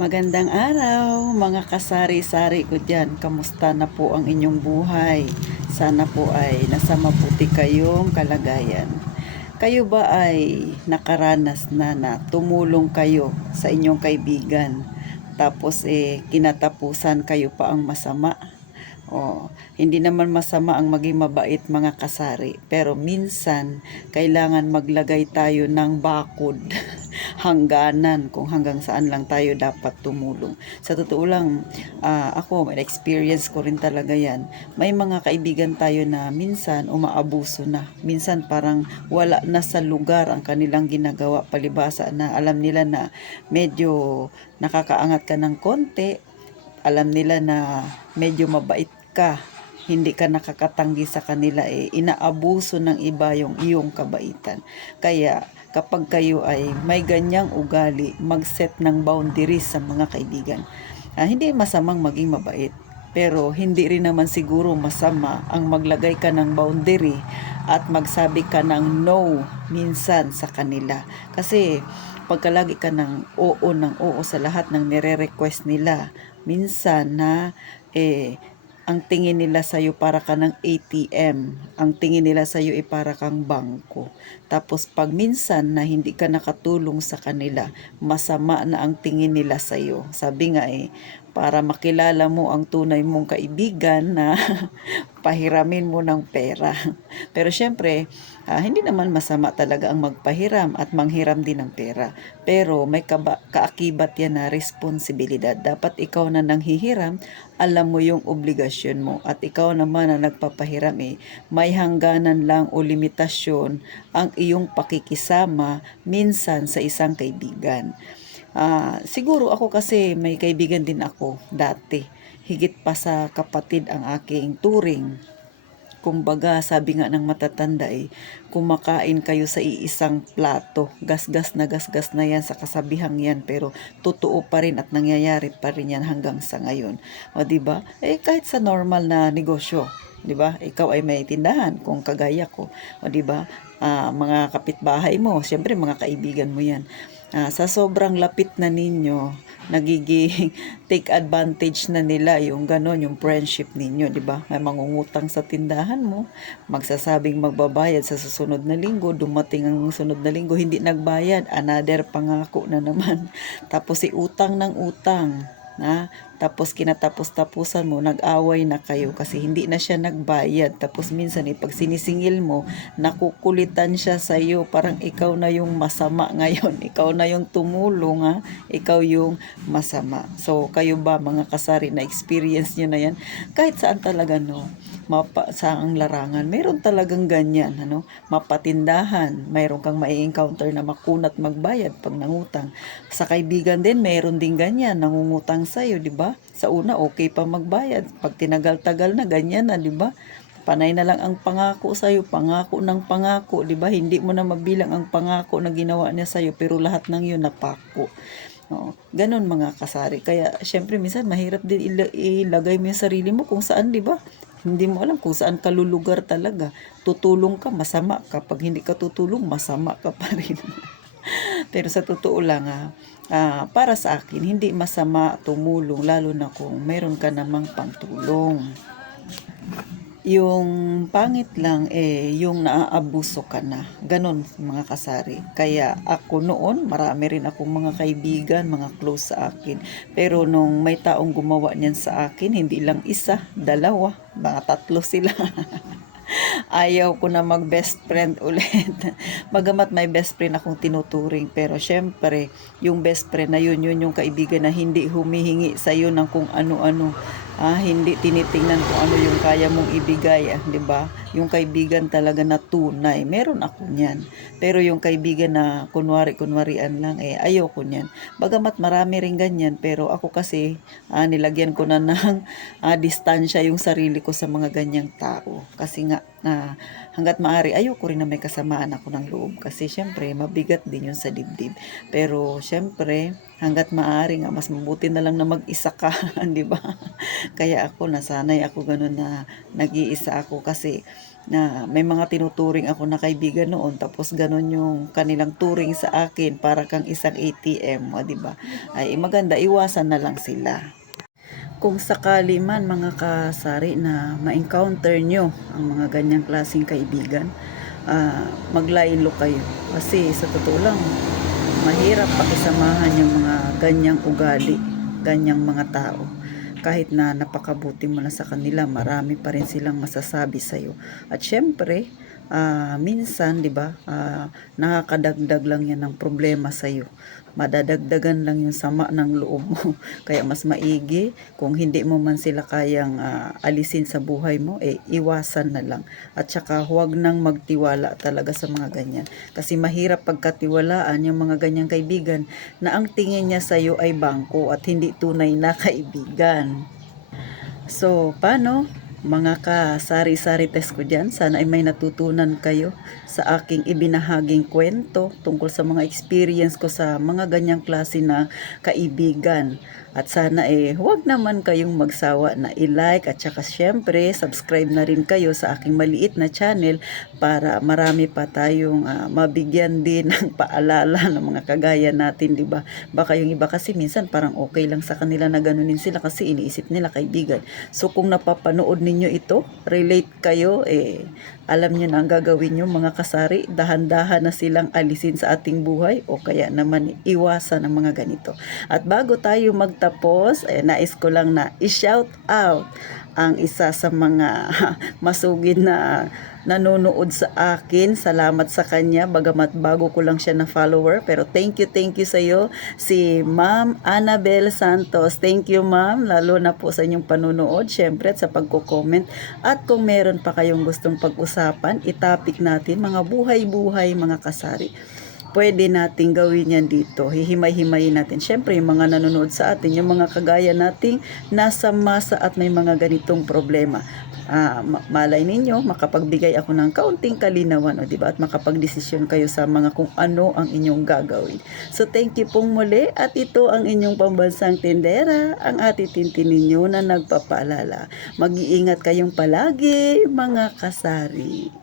Magandang araw, mga kasari-sari ko dyan. Kamusta na po ang inyong buhay? Sana po ay nasa mabuti kayong kalagayan. Kayo ba ay nakaranas na tumulong kayo sa inyong kaibigan? Tapos kinatapusan kayo pa ang masama? Hindi naman masama ang maging mabait mga kasari, pero minsan kailangan maglagay tayo ng bakod, hangganan kung hanggang saan lang tayo dapat tumulong. Sa totoo lang, ako, may experience ko rin talaga yan. May mga kaibigan tayo na minsan umaabuso na. Minsan parang wala na sa lugar ang kanilang ginagawa, palibasa na alam nila na medyo nakakaangat ka ng konti, alam nila na medyo mabait ka, hindi ka nakakatanggi sa kanila, inaabuso ng iba yung iyong kabaitan. Kaya kapag kayo ay may ganyang ugali, mag-set ng boundaries sa mga kaibigan. Hindi masamang maging mabait, pero hindi rin naman siguro masama ang maglagay ka ng boundary at magsabi ka ng no minsan sa kanila. Kasi pagkalagi ka ng oo sa lahat ng nire-request nila, minsan na ang tingin nila sa iyo para ka ng ATM, ang tingin nila sa iyo para kang bangko. Tapos pag minsan na hindi ka nakatulong sa kanila, masama na ang tingin nila sa iyo. Sabi nga para makilala mo ang tunay mong kaibigan na pahiramin mo ng pera. Pero syempre, hindi naman masama talaga ang magpahiram at manghiram din ng pera. Pero may kaakibat yan na responsibilidad. Dapat ikaw na nanghihiram, alam mo yung obligasyon mo. At ikaw naman na nagpapahiram, may hangganan lang o limitasyon ang iyong pakikisama minsan sa isang kaibigan. Siguro ako kasi may kaibigan din ako dati. Higit pa sa kapatid ang aking turing. Kumbaga, sabi nga ng matatanda kumakain kayo sa iisang plato. Gasgas na yan sa kasabihang yan, pero totoo pa rin at nangyayari pa rin yan hanggang sa ngayon. O di ba? Kahit sa normal na negosyo, di ba? Ikaw ay may tindahan kung kagaya ko. O di ba? Mga kapitbahay mo, siyempre mga kaibigan mo yan. Sa sobrang lapit na ninyo, nagiging take advantage na nila yung ganon, yung friendship ninyo, di ba? May mangungutang sa tindahan mo, magsasabing magbabayad sa susunod na linggo, dumating ang sunod na linggo, hindi nagbayad, another pangako na naman. Tapos utang ng utang, tapos kinatapos-tapusan mo, nag-away na kayo kasi hindi na siya nagbayad. Tapos minsan pag sinisingil mo, nakukulitan siya sa iyo, parang ikaw na yung masama ngayon, ikaw na yung tumulong, ikaw yung masama. So kayo ba mga kasari, na experience niyo na yan? Kahit saan talaga sa ang larangan, mayroon talagang ganyan, mapatindahan, mayroon kang mai-encounter na makunat magbayad pag nangutang. Sa kaibigan din, mayroon din ganyan, nangungutang sa'yo, di ba? Sa una, okay pa magbayad. Pag tinagal-tagal na, ganyan na, di ba? Panay na lang ang pangako sa'yo, pangako ng pangako, di ba? Hindi mo na mabilang ang pangako na ginawa niya sa'yo, pero lahat ng yun napako. Ganon mga kasari. Kaya, syempre, minsan, mahirap din ilagay mo yung sarili mo kung saan, di ba? Hindi mo alam kung saan ka lulugar talaga. Tutulong ka, masama ka. Pag hindi ka tutulong, masama ka pa rin. Pero sa totoo lang, para sa akin, hindi masama tumulong, lalo na kung mayroon ka namang pangtulong. Yung pangit lang yung naaabuso ka na. Ganon mga kasari. Kaya ako noon, marami rin akong mga kaibigan, mga close sa akin. Pero nung may taong gumawa niyan sa akin, hindi lang isa, dalawa, mga tatlo sila. Ayaw ko na mag best friend ulit. Bagamat may best friend akong tinuturing, pero syempre, yung best friend na yun yung kaibigan na hindi humihingi sa iyo ng kung ano-ano. Hindi tinitingnan kung ano yung kaya mong ibigay, di ba? Yung kaibigan talaga na tunay, meron ako niyan. Pero yung kaibigan na kunwari-kunwarian lang, ayaw ko niyan. Bagamat marami ring ganyan, pero ako kasi nilagyan ko na ng distansya yung sarili ko sa mga ganyang tao. Kasi nga, hanggat maaari ayoko rin na may kasamaan ako ng loob kasi syempre mabigat din yun sa dibdib. Pero syempre hanggat maaari nga mas mabuti na lang na mag-isa ka, 'di ba? Kaya ako nasanay ako ganun na nag-iisa ako kasi na may mga tinuturing ako na kaibigan noon tapos ganun yung kanilang turing sa akin para kang isang ATM, o 'di ba? Ay maganda iwasan na lang sila. Kung sakali man mga kasari na ma-encounter nyo ang mga ganyang klaseng kaibigan, maglaylo kayo. Kasi sa totoo lang, mahirap pakisamahan yung mga ganyang ugali, ganyang mga tao. Kahit na napakabuti mo na sa kanila, marami pa rin silang masasabi sa'yo. At syempre, minsan, di ba, nakakadagdag lang yan ng problema sa'yo. Madadagdagan lang yung sama ng loob mo. Kaya mas maigi, kung hindi mo man sila kayang alisin sa buhay mo, iwasan na lang. At saka huwag nang magtiwala talaga sa mga ganyan. Kasi mahirap pagkatiwalaan yung mga ganyang kaibigan na ang tingin niya sa'yo ay bangko at hindi tunay na kaibigan. So, paano? Mga ka-sari-sari test ko dyan, sana ay may natutunan kayo sa aking ibinahaging kwento tungkol sa mga experience ko sa mga ganyang klase na kaibigan. At sana huwag naman kayong magsawa na i-like at saka syempre subscribe na rin kayo sa aking maliit na channel para marami pa tayong mabigyan din ng paalala ng mga kagaya natin, di ba? Baka yung iba kasi minsan parang okay lang sa kanila na ganunin sila kasi iniisip nila kaibigan. So kung napapanood ninyo ito, relate kayo, alam nyo na ang gagawin nyo mga kasari, dahan-dahan na silang alisin sa ating buhay o kaya naman iwasan ang mga ganito. At bago tayo magtapos, nais ko lang na i-shout out ang isa sa mga masugid na nanonood sa akin. Salamat sa kanya, bagamat bago ko lang siya na follower. Pero thank you sa iyo, si Ma'am Annabel Santos. Thank you ma'am, lalo na po sa inyong panonood, syempre at sa pagko-comment. At kung meron pa kayong gustong pag-usapan, itapik natin mga buhay-buhay mga kasari. Pwede nating gawin yan dito. Hihimay-himayin natin. Syempre, yung mga nanonood sa atin, yung mga kagaya nating nasa masa at may mga ganitong problema. Malay ninyo, makapagbigay ako ng kaunting kalinawan, o diba? At makapagdesisyon kayo sa mga kung ano ang inyong gagawin. So, thank you pong muli. At ito ang inyong pambansang tindera, ang atitintin ninyo na nagpapaalala. Mag-iingat kayong palagi, mga kasari.